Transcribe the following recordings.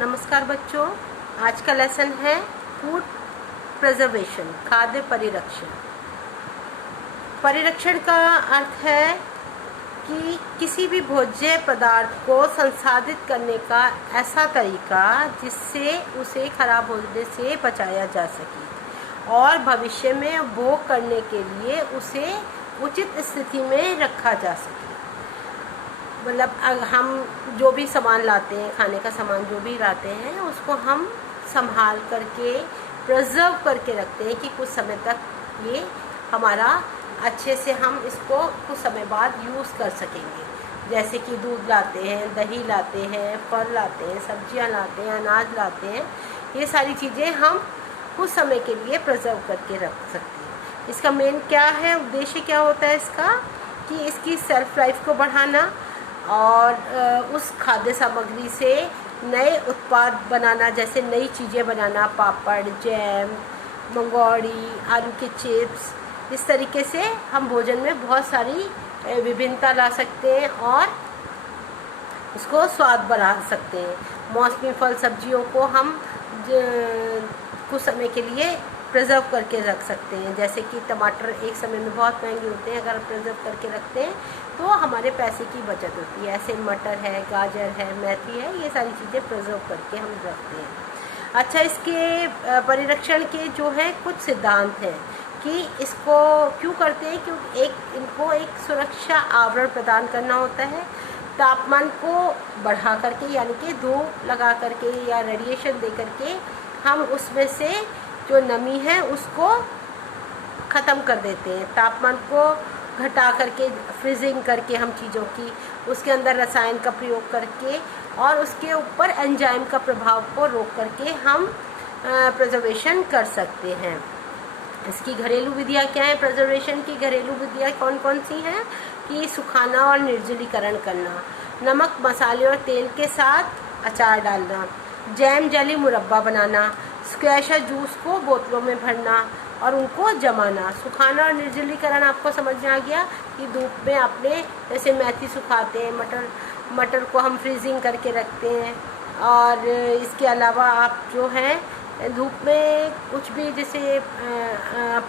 नमस्कार बच्चों, आज का लेसन है फूड प्रिजर्वेशन, खाद्य परिरक्षण। परिरक्षण का अर्थ है कि किसी भी भोज्य पदार्थ को संसाधित करने का ऐसा तरीका जिससे उसे खराब होने से बचाया जा सके और भविष्य में भोग करने के लिए उसे उचित स्थिति में रखा जा सके। मतलब हम जो भी सामान लाते हैं, खाने का सामान जो भी लाते हैं, उसको हम संभाल करके प्रिजर्व करके रखते हैं कि कुछ समय तक ये हमारा अच्छे से हम इसको कुछ समय बाद यूज़ कर सकेंगे। जैसे कि दूध लाते हैं, दही लाते हैं, फल लाते हैं, सब्जियां लाते हैं, अनाज लाते हैं, ये सारी चीज़ें हम कुछ समय के लिए प्रिजर्व करके रख सकते हैं। इसका मेन क्या है, उद्देश्य क्या होता है इसका, कि इसकी सेल्फ लाइफ को बढ़ाना और उस खाद्य सामग्री से नए उत्पाद बनाना, जैसे नई चीज़ें बनाना, पापड़, जैम, मंगोड़ी, आलू के चिप्स। इस तरीके से हम भोजन में बहुत सारी विभिन्नता ला सकते हैं और उसको स्वाद बढ़ा सकते हैं। मौसमी फल सब्जियों को हम कुछ समय के लिए प्रिजर्व करके रख सकते हैं। जैसे कि टमाटर एक समय में बहुत महंगे होते हैं, अगर प्रिजर्व करके रखते हैं तो हमारे पैसे की बचत होती है। ऐसे मटर है, गाजर है, मेथी है, ये सारी चीज़ें प्रिजर्व करके हम रखते हैं। अच्छा, इसके परिरक्षण के जो है कुछ सिद्धांत हैं कि इसको क्यों करते हैं, क्योंकि इनको एक सुरक्षा आवरण प्रदान करना होता है। तापमान को बढ़ा करके, यानी कि धूप लगा करके या रेडिएशन दे करके हम उसमें से जो नमी है उसको ख़त्म कर देते हैं। तापमान को घटा करके, फ्रीजिंग करके हम चीज़ों की, उसके अंदर रसायन का प्रयोग करके और उसके ऊपर एंजाइम का प्रभाव को रोक करके हम प्रिजर्वेशन कर सकते हैं। इसकी घरेलू विधियाँ क्या हैं? प्रिजर्वेशन की घरेलू विधियाँ कौन कौन सी हैं? कि सुखाना और निर्जलीकरण करना, नमक, मसाले और तेल के साथ अचार डालना, जैम, जेली, मुरब्बा बनाना, स्क्वैश जूस को बोतलों में भरना और उनको जमाना। सुखाना और निर्जलीकरण आपको समझ में आ गया कि धूप में आपने, जैसे मेथी सुखाते हैं, मटर को हम फ्रीजिंग करके रखते हैं। और इसके अलावा आप जो है धूप में कुछ भी, जैसे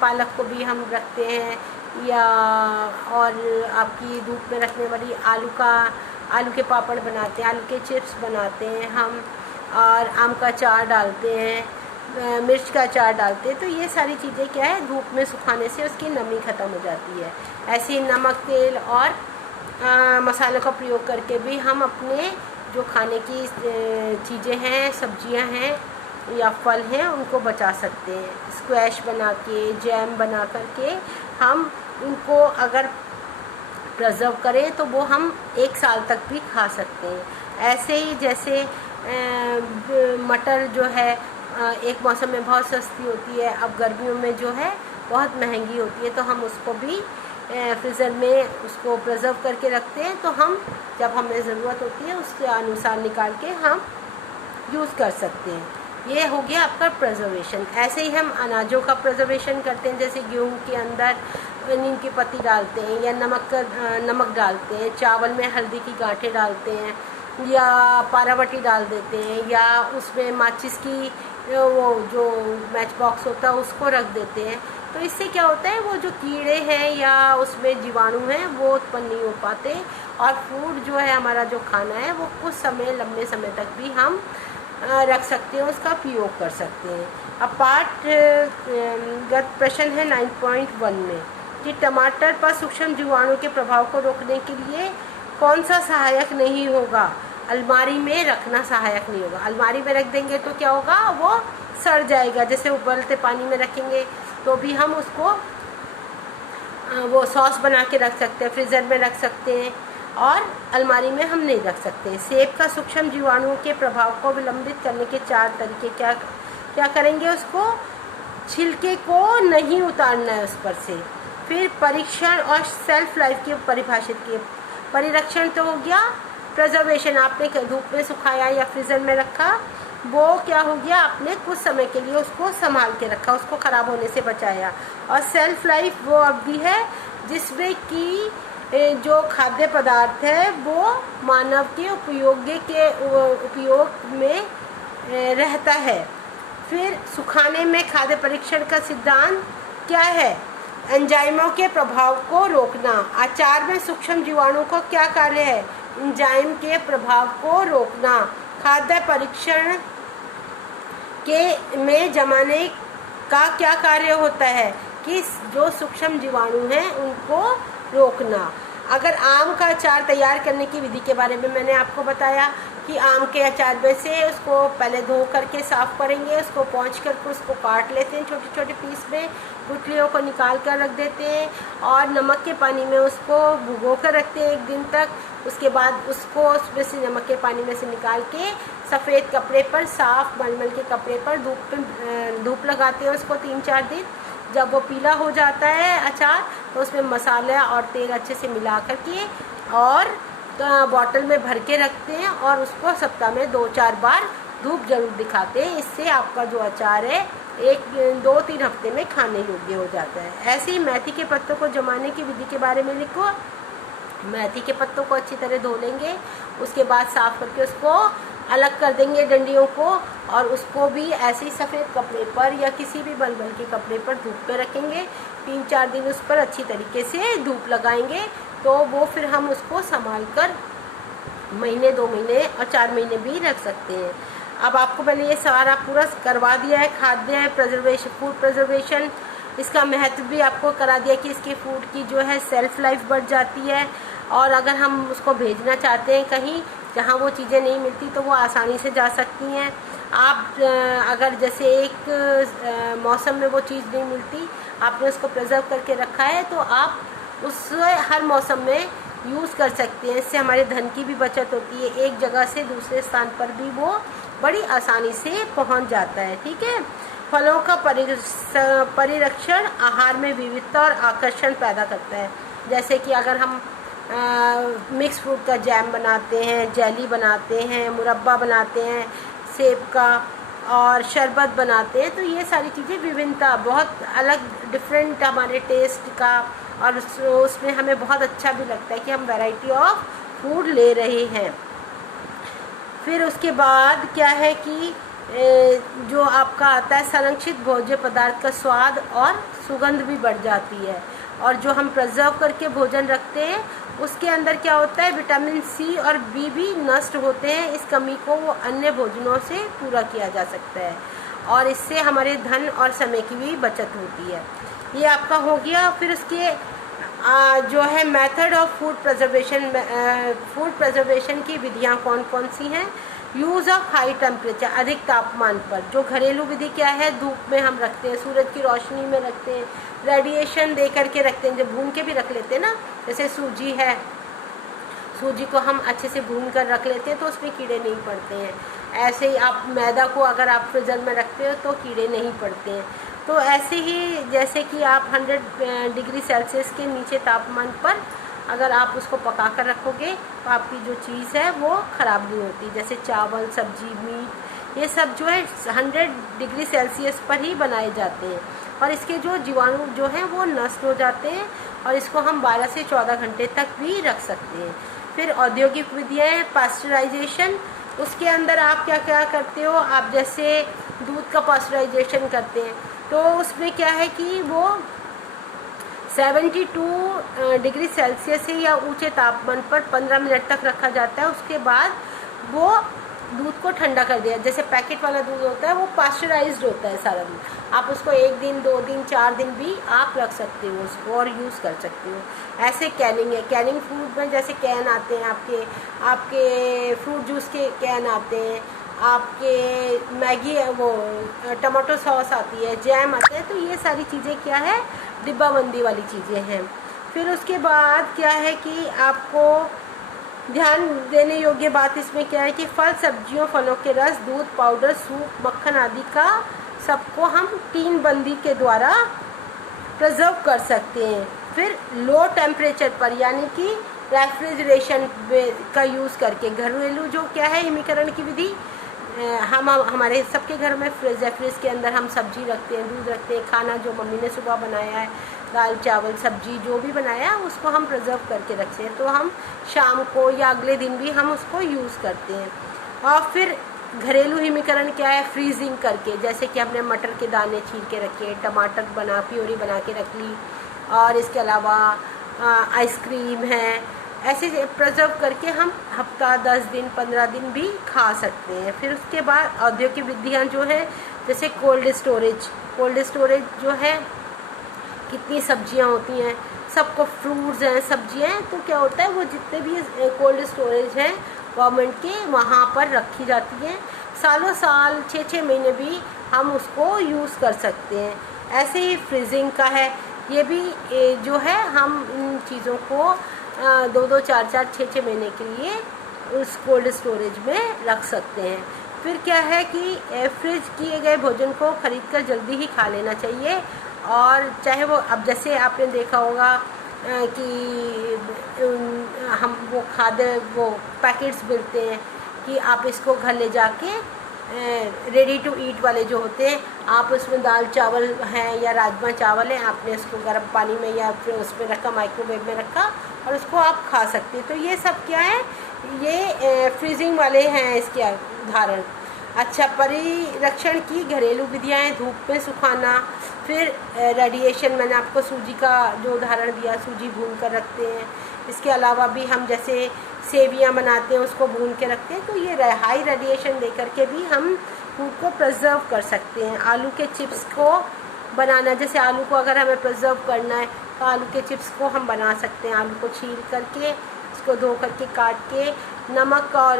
पालक को भी हम रखते हैं, या और आपकी धूप में रखने वाली आलू के पापड़ बनाते हैं, आलू के चिप्स बनाते हैं हम, और आम का अचार डालते हैं, मिर्च का अचार डालते हैं। तो ये सारी चीज़ें क्या है, धूप में सुखाने से उसकी नमी ख़त्म हो जाती है। ऐसे ही नमक, तेल और मसालों का प्रयोग करके भी हम अपने जो खाने की चीज़ें हैं, सब्जियां हैं या फल हैं, उनको बचा सकते हैं। स्क्वैश बना के, जैम बना करके हम उनको अगर प्रिजर्व करें तो वो हम 1 साल तक भी खा सकते हैं। ऐसे ही जैसे मटर जो है एक मौसम में बहुत सस्ती होती है, अब गर्मियों में जो है बहुत महंगी होती है, तो हम उसको भी फ्रीज़र में उसको प्रिजर्व करके रखते हैं। तो हम जब हमें ज़रूरत होती है उसके अनुसार निकाल के हम यूज़ कर सकते हैं। ये हो गया आपका प्रिजर्वेशन। ऐसे ही हम अनाजों का प्रिजर्वेशन करते हैं, जैसे गेहूँ के अंदर नीम की पत्ती डालते हैं, या नमक डालते हैं, चावल में हल्दी की गांठें डालते हैं, या पारावटी डाल देते हैं, या उसमें माचिस की वो जो मैच बॉक्स होता है उसको रख देते हैं। तो इससे क्या होता है, वो जो कीड़े हैं या उसमें जीवाणु हैं वो उत्पन्न नहीं हो पाते, और फूड जो है, हमारा जो खाना है, वो कुछ समय, लंबे समय तक भी हम रख सकते हैं, उसका उपयोग कर सकते हैं। अब पाठगत प्रश्न है 9.1 में कि टमाटर पर सूक्ष्म जीवाणु के प्रभाव को रोकने के लिए कौन सा सहायक नहीं होगा? अलमारी में रखना सहायक नहीं होगा। अलमारी में रख देंगे तो क्या होगा, वो सड़ जाएगा। जैसे उबलते पानी में रखेंगे तो भी हम उसको वो सॉस बना के रख सकते हैं, फ्रीज़र में रख सकते हैं, और अलमारी में हम नहीं रख सकते। सेब का सूक्ष्म जीवाणुओं के प्रभाव को विलंबित करने के 4 तरीके क्या करेंगे? उसको छिलके को नहीं उतारना है उस पर से। फिर परीक्षण और सेल्फ लाइफ की परिभाषित किए। परिरक्षण तो हो गया, प्रिजर्वेशन आपने धूप में सुखाया या फ्रीज़र में रखा, वो क्या हो गया, आपने कुछ समय के लिए उसको संभाल के रखा, उसको ख़राब होने से बचाया। और सेल्फ लाइफ वो अवधि है जिसमें कि जो खाद्य पदार्थ है वो मानव के उपयोग में रहता है। फिर सुखाने में खाद्य परीक्षण का सिद्धांत क्या है? एंजाइमों के प्रभाव को रोकना। अचार में सूक्ष्म जीवाणु का क्या कार्य है? एंजाइम के प्रभाव को रोकना। खाद्य परीक्षण के में जमाने का क्या कार्य होता है? कि जो सूक्ष्म जीवाणु हैं उनको रोकना। अगर आम का अचार तैयार करने की विधि के बारे में मैंने आपको बताया कि आम के अचार में से उसको पहले धो करके साफ़ करेंगे, उसको पोंछ करके उसको काट लेते हैं छोटे छोटे पीस में, गुठलियों को निकाल कर रख देते हैं और नमक के पानी में उसको भिगो कर रखते हैं 1 दिन तक। उसके बाद उसको उसमें से नमक के पानी में से निकाल के सफ़ेद कपड़े पर, साफ़ मलमल के कपड़े पर धूप लगाते हैं उसको 3-4 दिन। जब वो पीला हो जाता है अचार तो उसमें मसाला और तेल अच्छे से मिला कर के और बॉटल में भर के रखते हैं और उसको सप्ताह में 2-4 बार धूप जरूर दिखाते हैं। इससे आपका जो अचार है 1-2-3 हफ्ते में खाने योग्य हो जाता है। ऐसे ही मेथी के पत्तों को जमाने की विधि के बारे में लिखो। मेथी के पत्तों को अच्छी तरह धो लेंगे, उसके बाद साफ़ करके उसको अलग कर देंगे डंडियों को और उसको भी ऐसे ही सफ़ेद कपड़े पर या किसी भी मलमल के कपड़े पर धूप पे रखेंगे। 3-4 दिन उस पर अच्छी तरीके से धूप लगाएंगे तो वो फिर हम उसको संभाल कर महीने, 2 महीने और 4 महीने भी रख सकते हैं। अब आपको मैंने ये सारा पूरा करवा दिया है। खाद्य प्रिजर्वेशन, फूड प्रिजर्वेशन, इसका महत्व भी आपको करा दिया कि इसके फूड की जो है सेल्फ लाइफ बढ़ जाती है और अगर हम उसको भेजना चाहते हैं कहीं जहाँ वो चीज़ें नहीं मिलती तो वो आसानी से जा सकती हैं। आप अगर जैसे एक मौसम में वो चीज़ नहीं मिलती, आपने उसको प्रिजर्व करके रखा है तो आप उससे हर मौसम में यूज़ कर सकते हैं। इससे हमारे धन की भी बचत होती है, एक जगह से दूसरे स्थान पर भी वो बड़ी आसानी से पहुंच जाता है। ठीक है। फलों का परिरक्षण आहार में विविधता और आकर्षण पैदा करता है। जैसे कि अगर हम मिक्स फ्रूट का जैम बनाते हैं, जेली बनाते हैं, मुरब्बा बनाते हैं सेब का और शरबत बनाते हैं, तो ये सारी चीज़ें विभिन्नता, बहुत अलग डिफरेंट हमारे टेस्ट का और उसमें हमें बहुत अच्छा भी लगता है कि हम वैरायटी ऑफ फूड ले रहे हैं। फिर उसके बाद क्या है कि जो आपका आता है संरक्षित भोज्य पदार्थ का स्वाद और सुगंध भी बढ़ जाती है और जो हम प्रिजर्व करके भोजन रखते हैं उसके अंदर क्या होता है, विटामिन सी और बी भी नष्ट होते हैं। इस कमी को वो अन्य भोजनों से पूरा किया जा सकता है और इससे हमारे धन और समय की भी बचत होती है। ये आपका हो गया। फिर उसके जो है मेथड ऑफ फूड प्रिजर्वेशन की विधियाँ कौन कौन सी हैं? यूज़ ऑफ हाई टेम्परेचर, अधिक तापमान पर। जो घरेलू विधि क्या है, धूप में हम रखते हैं, सूरज की रोशनी में रखते हैं, रेडिएशन दे करके रखते हैं, जब भून के भी रख लेते हैं ना, जैसे सूजी है, सूजी को हम अच्छे से भून कर रख लेते हैं तो उसमें कीड़े नहीं पड़ते हैं। ऐसे ही आप मैदा को अगर आप फ्रीजर में रखते हो तो कीड़े नहीं पड़ते हैं। तो ऐसे ही जैसे कि आप 100 डिग्री सेल्सियस के नीचे तापमान पर अगर आप उसको पका कर रखोगे तो आपकी जो चीज़ है वो ख़राब नहीं होती। जैसे चावल, सब्जी, मीट, ये सब जो है 100 डिग्री सेल्सियस पर ही बनाए जाते हैं और इसके जो जीवाणु जो हैं वो नष्ट हो जाते हैं और इसको हम 12 से 14 घंटे तक भी रख सकते हैं। फिर औद्योगिक विधियाँ हैं, पास्चराइजेशन। उसके अंदर आप क्या क्या करते हो, आप जैसे दूध का पास्चराइजेशन करते हैं तो उसमें क्या है कि वो 72 डिग्री सेल्सियस से या ऊंचे तापमान पर 15 मिनट तक रखा जाता है। उसके बाद वो दूध को ठंडा कर दिया। जैसे पैकेट वाला दूध होता है वो पास्चराइज्ड होता है सारा दूध। आप उसको 1 दिन, 2 दिन, 4 दिन भी आप रख सकते हो उसको और यूज़ कर सकते हो। ऐसे कैनिंग है, कैनिंग फूड में जैसे कैन आते हैं, आपके फ्रूट जूस के कैन आते हैं, आपके मैगी वो टमाटो सॉस आती है, जैम आते हैं, तो ये सारी चीज़ें क्या है, डिब्बाबंदी वाली चीज़ें हैं। फिर उसके बाद क्या है कि आपको ध्यान देने योग्य बात इसमें क्या है कि फल, सब्जियों, फलों के रस, दूध, पाउडर, सूप, मक्खन आदि का सबको हम टीन बंदी के द्वारा प्रिजर्व कर सकते हैं। फिर लो टेम्परेचर पर यानी कि रेफ्रिजरेशन का यूज़ करके, घरेलू जो क्या है हिमीकरण की विधि, हमारे सबके घर में फ्रिज है, फ्रिज के अंदर हम सब्जी रखते हैं, दूध रखते हैं, खाना जो मम्मी ने सुबह बनाया है, दाल चावल सब्जी जो भी बनाया उसको हम प्रिजर्व करके रखते हैं तो हम शाम को या अगले दिन भी हम उसको यूज़ करते हैं। और फिर घरेलू हिमीकरण क्या है, फ्रीजिंग करके, जैसे कि हमने मटर के दाने छील के रखे, टमाटर प्योरी बना के रख ली, और इसके अलावा आइसक्रीम है, ऐसे प्रिजर्व करके हम हफ्ता 10 दिन 15 दिन भी खा सकते हैं। फिर उसके बाद औद्योगिक विधियाँ जो है, जैसे कोल्ड स्टोरेज जो है, कितनी सब्जियां होती हैं, सबको फ्रूट्स हैं, सब्जियां हैं, तो क्या होता है वो जितने भी कोल्ड स्टोरेज हैं गवर्नमेंट के, वहाँ पर रखी जाती हैं, सालों साल 6-6 महीने भी हम उसको यूज़ कर सकते हैं। ऐसे ही फ्रीजिंग का है, ये भी जो है हम इन चीज़ों को 2-2, 4-4, 6-6 महीने के लिए उस कोल्ड स्टोरेज में रख सकते हैं। फिर क्या है कि फ्रिज किए गए भोजन को खरीदकर जल्दी ही खा लेना चाहिए, और चाहे वो, अब जैसे आपने देखा होगा कि हम वो पैकेट्स मिलते हैं कि आप इसको घर ले जाके रेडी टू ईट वाले जो होते हैं, आप उसमें दाल चावल हैं या राजमा चावल है, आपने उसको गर्म पानी में या फिर उसमें रखा, माइक्रोवेव में रखा, और उसको आप खा सकते हैं। तो ये सब क्या है, ये फ्रीजिंग वाले हैं इसके उदाहरण। अच्छा, परिरक्षण की घरेलू विधियाँ हैं, धूप में सुखाना, फिर रेडिएशन, मैंने आपको सूजी का जो उदाहरण दिया, सूजी भून कर रखते हैं। इसके अलावा भी हम जैसे सेवियाँ बनाते हैं, उसको भून के रखते हैं, तो ये हाई रेडिएशन दे करके भी हम फूड को प्रिजर्व कर सकते हैं। आलू के चिप्स को बनाना, जैसे आलू को अगर हमें प्रिजर्व करना है तो आलू के चिप्स को हम बना सकते हैं। आलू को छील करके, उसको धो करके, काट के, नमक और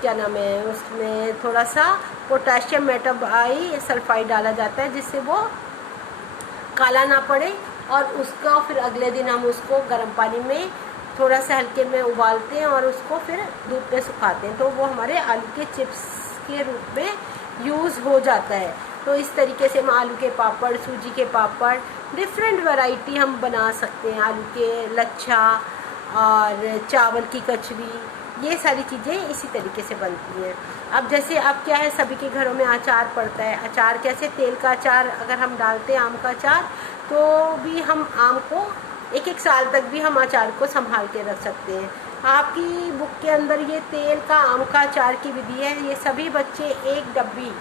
क्या नाम है, उसमें थोड़ा सा पोटेशियम मेटाबाई सल्फाइड डाला जाता है, जिससे वो काला ना पड़े, और उसका फिर अगले दिन हम उसको गर्म पानी में थोड़ा सा हल्के में उबालते हैं और उसको फिर धूप में सुखाते हैं, तो वो हमारे आलू के चिप्स के रूप में यूज़ हो जाता है। तो इस तरीके से हम आलू के पापड़, सूजी के पापड़, डिफरेंट वैरायटी हम बना सकते हैं। आलू के लच्छा और चावल की कचरी, ये सारी चीज़ें इसी तरीके से बनती हैं। अब जैसे अब क्या है, सभी के घरों में अचार पड़ता है। अचार कैसे, तेल का अचार अगर हम डालते हैं, आम का अचार, तो भी हम आम को 1-1 साल तक भी हम अचार को संभाल के रख सकते हैं। आपकी बुक के अंदर ये तेल का आम का अचार की विधि है। ये सभी बच्चे एक डब्बी,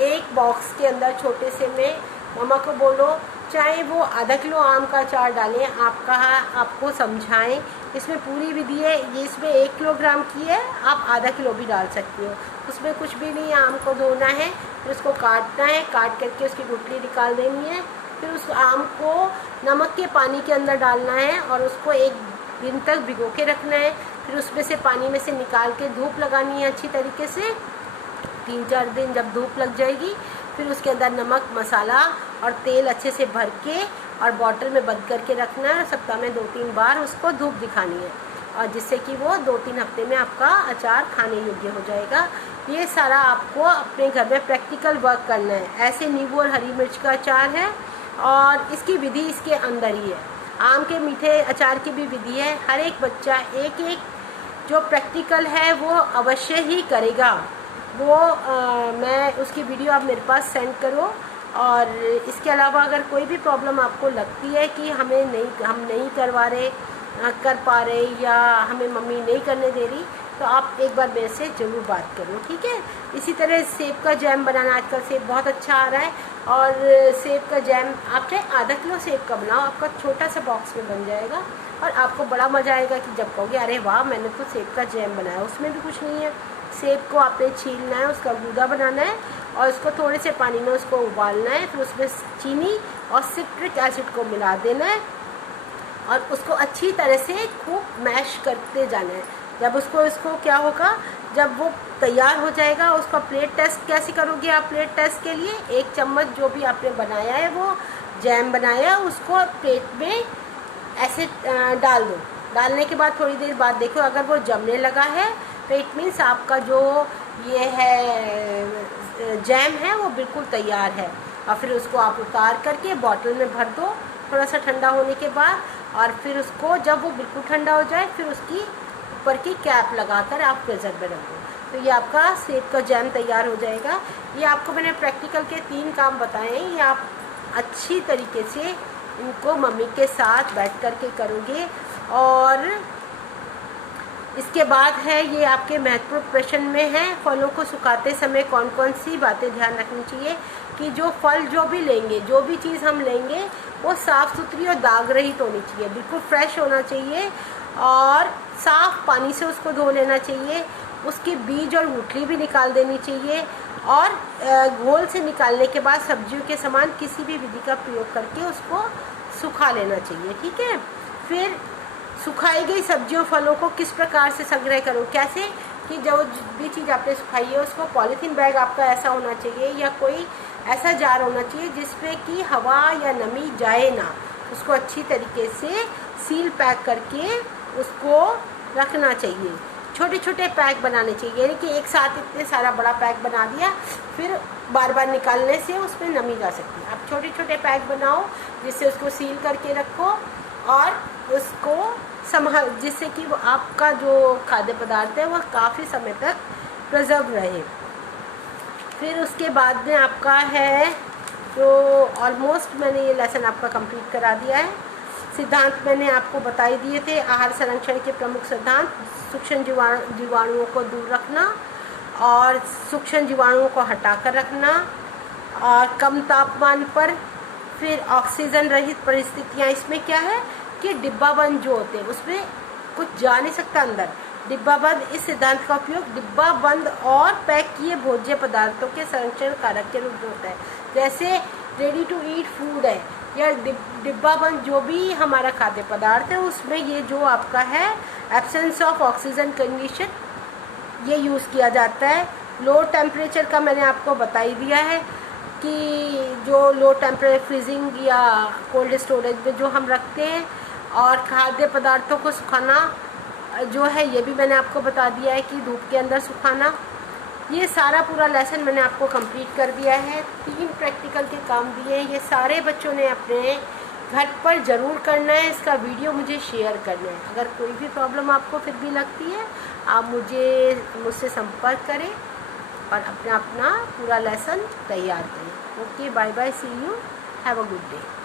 एक बॉक्स के अंदर छोटे से में मम्मा को बोलो, चाहे वो आधा किलो आम का अचार डालें, आपको समझाएं। इसमें पूरी विधि है, ये इसमें 1 किलोग्राम की है, आप आधा किलो भी डाल सकते हो। उसमें कुछ भी नहीं, आम को धोना है, फिर उसको काटना है, काट करके उसकी गुठली निकाल देनी है, फिर उस आम को नमक के पानी के अंदर डालना है और उसको 1 दिन तक भिगो के रखना है। फिर उसमें से पानी में से निकाल के धूप लगानी है अच्छी तरीके से। 3-4 दिन जब धूप लग जाएगी, फिर उसके अंदर नमक, मसाला और तेल अच्छे से भर के और बॉटल में बंद करके रखना है। सप्ताह में 2-3 बार उसको धूप दिखानी है, और जिससे कि वो 2-3 हफ्ते में आपका अचार खाने योग्य हो जाएगा। ये सारा आपको अपने घर में प्रैक्टिकल वर्क करना है। ऐसे नींबू और हरी मिर्च का अचार है, और इसकी विधि इसके अंदर ही है। आम के मीठे अचार की भी विधि है। हर एक बच्चा एक जो प्रैक्टिकल है वो अवश्य ही करेगा। वो मैं उसकी वीडियो आप मेरे पास सेंड करो। और इसके अलावा अगर कोई भी प्रॉब्लम आपको लगती है कि हम नहीं कर पा रहे या हमें मम्मी नहीं करने दे रही, तो आप एक बार मेरे से ज़रूर बात करो, ठीक है। इसी तरह सेब का जैम बनाना, आजकल सेब बहुत अच्छा आ रहा है, और सेब का जैम आप चाहे आधा किलो सेब का बनाओ, आपका छोटा सा बॉक्स में बन जाएगा, और आपको बड़ा मज़ा आएगा कि जब कहोगे अरे वाह, मैंने तो सेब का जैम बनाया। उसमें भी कुछ नहीं है, सेब को आपने छीलना है, उसका गूदा बनाना है, और उसको थोड़े से पानी में उसको उबालना है, फिर उसमें चीनी और सिट्रिक एसिड को मिला देना है, और उसको अच्छी तरह से खूब मैश करते जाना है। जब इसको क्या होगा, जब वो तैयार हो जाएगा, उसका प्लेट टेस्ट कैसे करोगे आप? प्लेट टेस्ट के लिए 1 चम्मच जो भी आपने बनाया है, वो जैम बनाया, उसको प्लेट में ऐसे डाल दो। डालने के बाद थोड़ी देर बाद देखो, अगर वो जमने लगा है तो इट मीन्स आपका जो ये है जैम है वो बिल्कुल तैयार है। और फिर उसको आप उतार करके बॉटल में भर दो थोड़ा सा ठंडा होने के बाद, और फिर उसको जब वो बिल्कुल ठंडा हो जाए, फिर उसकी ऊपर की कैप लगाकर आप फ्रीजर में रख दो, तो ये आपका सेब का जैम तैयार हो जाएगा। ये आपको मैंने प्रैक्टिकल के 3 काम बताए हैं, ये आप अच्छी तरीके से इनको मम्मी के साथ बैठ कर के करोगे, और इसके बाद है ये आपके महत्वपूर्ण प्रश्न में है, फलों को सुखाते समय कौन कौन सी बातें ध्यान रखनी चाहिए कि जो फल जो भी लेंगे, जो भी चीज़ हम लेंगे वो साफ़ सुथरी और दाग रहित होनी चाहिए, बिल्कुल फ्रेश होना चाहिए और साफ़ पानी से उसको धो लेना चाहिए। उसके बीज और गुठली भी निकाल देनी चाहिए और घोल से निकालने के बाद सब्जियों के समान किसी भी विधि का प्रयोग करके उसको सुखा लेना चाहिए। ठीक है। फिर सुखाई गई सब्जियों फलों को किस प्रकार से संग्रह करो, कैसे कि जो भी चीज़ आपने सुखाई है उसको पॉलीथीन बैग आपका ऐसा होना चाहिए या कोई ऐसा जार होना चाहिए जिसमें कि हवा या नमी जाए ना, उसको अच्छी तरीके से सील पैक करके उसको रखना चाहिए। छोटे छोटे पैक बनाने चाहिए, यानी कि एक साथ इतने सारा बड़ा पैक बना दिया फिर बार बार निकालने से उसमें नमी जा सकती है। आप छोटे छोटे पैक बनाओ जिससे उसको सील करके रखो और उसको संभाल, जिससे कि वो आपका जो खाद्य पदार्थ है वह काफ़ी समय तक प्रिजर्व रहे। फिर उसके बाद में आपका है जो ऑलमोस्ट मैंने ये लेसन आपका कंप्लीट करा दिया है। सिद्धांत मैंने आपको बताई दिए थे, आहार संरक्षण के प्रमुख सिद्धांत, सूक्ष्म जीवाणुओं को दूर रखना और सूक्ष्म जीवाणुओं को हटाकर रखना और कम तापमान पर, फिर ऑक्सीजन रहित परिस्थितियाँ। इसमें क्या है कि डिब्बाबंद जो होते हैं उसमें कुछ जा नहीं सकता अंदर, डिब्बाबंद, इस सिद्धांत का उपयोग डिब्बाबंद और पैक किए भोज्य पदार्थों के संरक्षण कारक के रूप में होता है। जैसे रेडी टू ईट फूड है या डिब्बाबंद जो भी हमारा खाद्य पदार्थ है उसमें ये जो आपका है एब्सेंस ऑफ ऑक्सीजन कंडीशन ये यूज़ किया जाता है। लो टेम्परेचर का मैंने आपको बता ही दिया है कि जो लो टेम्परेचर फ्रीजिंग या कोल्ड स्टोरेज में जो हम रखते हैं, और खाद्य पदार्थों को सुखाना जो है ये भी मैंने आपको बता दिया है कि धूप के अंदर सुखाना। ये सारा पूरा लेसन मैंने आपको कंप्लीट कर दिया है। 3 प्रैक्टिकल के काम दिए हैं, ये सारे बच्चों ने अपने घर पर ज़रूर करना है। इसका वीडियो मुझे शेयर करना है। अगर कोई भी प्रॉब्लम आपको फिर भी लगती है आप मुझसे संपर्क करें और अपना पूरा लेसन तैयार करें। Okay, bye bye, see you, have a good day.